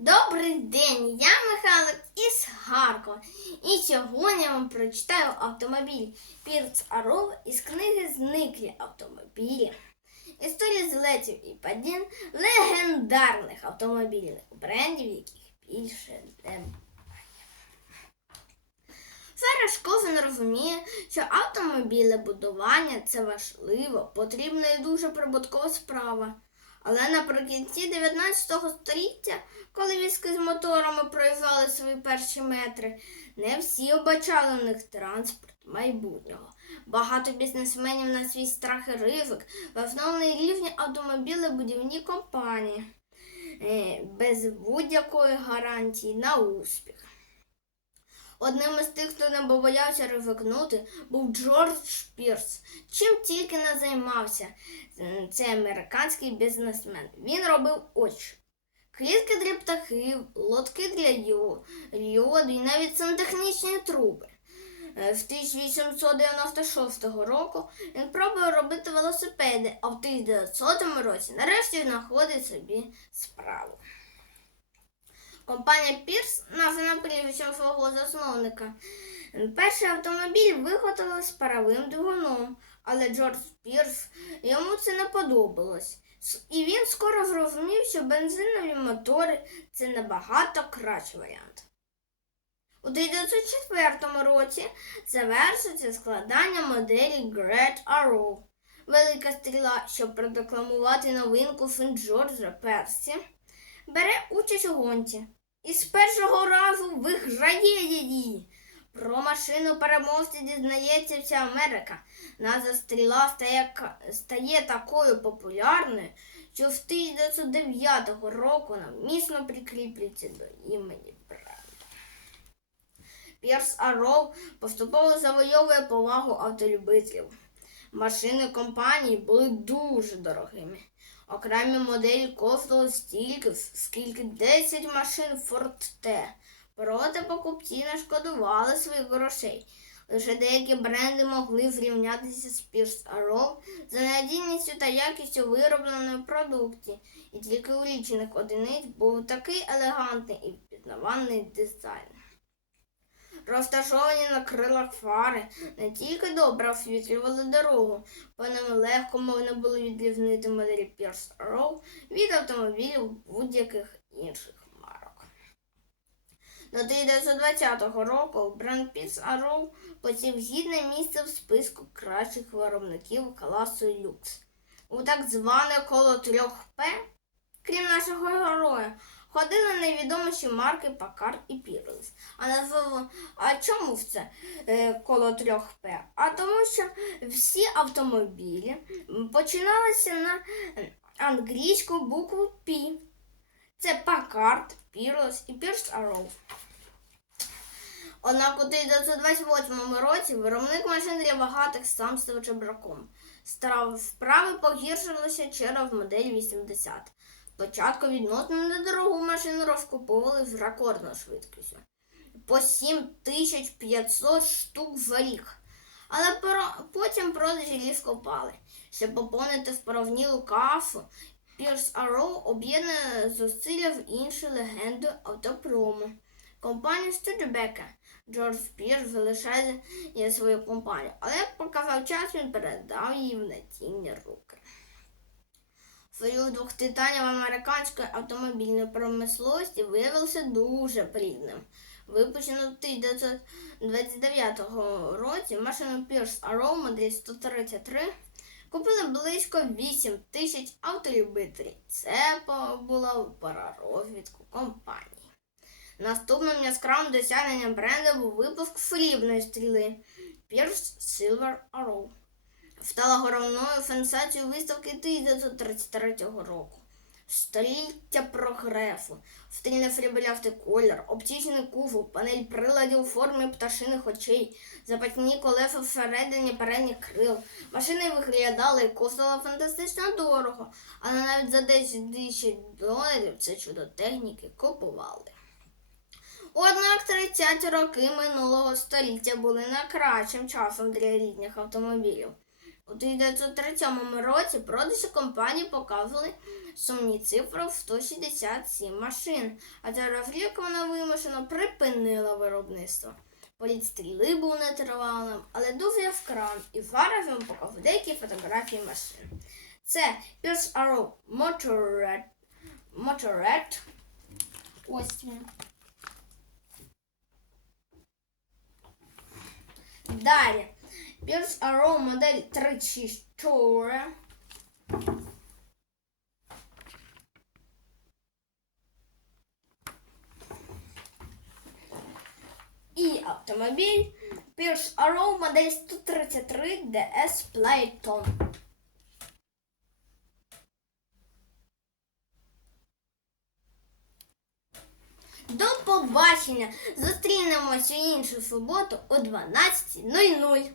Добрий день, я Михайлик із Харкова. І сьогодні я вам прочитаю автомобіль Пірц Аров із книги Зниклі автомобілі. Історія злетів і падінь легендарних автомобільних брендів, яких більше немає. Зараз кожен розуміє, що автомобілебудування це важливо, потрібна і дуже прибуткова справа. Але наприкінці 19 століття, коли візки з моторами проїжджали свої перші метри, не всі обачали в них транспорт майбутнього. Багато бізнесменів на свій страх і ризик визнали рівні автомобілебудівні компанії е, без будь-якої гарантії на успіх. Одним із тих, хто не боявся ризикнути, був Джордж Пірс. Чим тільки не займався М, це американський бізнесмен. Він робив очі. Клітки для птахів, лотки для йо- йоду і навіть сантехнічні труби. Е, В 1896 року він пробував робити велосипеди, а в 1900 році нарешті знаходить собі справу. Компанія Пірс названа прізвищем свого засновника. Перший автомобіль виготовили з паровим двигуном, але Джордж Пірс йому це не подобалось. І він скоро зрозумів, що бензинові мотори це набагато кращий варіант. У 1904 році завершиться складання моделі Great Arrow. Велика стріла, щоб продекламувати новинку син Джорджа Персі, бере участь у гонці. І з першого разу виграє її. Про машину переможця дізнається вся Америка. Назва стріла стає, стає такою популярною, що з 1909 року вона міцно прикріплюється до імені бренду. Пірс Арроу поступово завойовує повагу автолюбителів. Машини компанії були дуже дорогими. Окремі моделі коштували стільки, скільки 10 машин Ford T. Проте покупці не шкодували своїх грошей. Лише деякі бренди могли зрівнятися з Arrow за надійністю та якістю виробленої продукції, і тільки у лічених одиниць був такий елегантний і впізнаваний дизайн. Розташовані на крилах фари не тільки добре освітлювали дорогу, по ним легко можна було відрізнити моделі Pierce Arrow від автомобілів будь-яких інших марок. До 1920 року бренд Pierce Arrow посів гідне місце в списку кращих виробників класу люкс. У так зване коло трьох П, крім нашого героя, ходили невідоміші марки Packard і Peerless. А назвало, а чому це е, коло трьох П? А тому, що всі автомобілі починалися на англійську букву P. Це Packard, Peerless і Pierce Arrow. Однак у 1928 році виробник машин для багатих сам став жебраком. Справи погіршилися через модель 80. Спочатку відносно недорогу машину розкуповували з рекордною швидкістю по 7500 штук за рік. Але потім продажі різко впали. Щоб поповнити вправнілу касу, Pierce Arrow об'єднує зусилля в іншу легенду автопрому. Компанія Studebaker. Джордж Пірс залишає свою компанію, але як показав час, він передав її в надійні руки. Союз двох титанів американської автомобільної промисловості виявився дуже плідним. Випущено в 1929 році машину Pierce Arrow модель 133 купили близько 8 тисяч автолюбителів. Це була пора розвідку компанії. Наступним яскравим досягненням бренду був випуск срібної стріли Pierce Silver Arrow. Стала головною сенсацією виставки 1933 року. Століття прогресу, стрільний сріблястий колір, оптичний кузов, панель приладів у формі пташиних очей, запасні колеса всередині передніх крил. Машини виглядали і коштували фантастично дорого, але навіть за 10 тисяч доларів це чудо техніки купували. Однак 30 роки минулого століття були найкращим часом для рідних автомобілів. У 1937 році продажі компанії показували сумні цифри в 167 машин, а через вона вимушено припинила виробництво. Політ стріли був нетривалим, але дув я вкрав і зараз він показав деякі фотографії машин. Це Pierce Arrow Motorette. Motorette. Ось він. Далі. Pierce Arrow модель 34. І автомобіль Pierce Arrow модель 133 DS Playton. До побачення! Зустрінемось у іншу суботу о 12.00.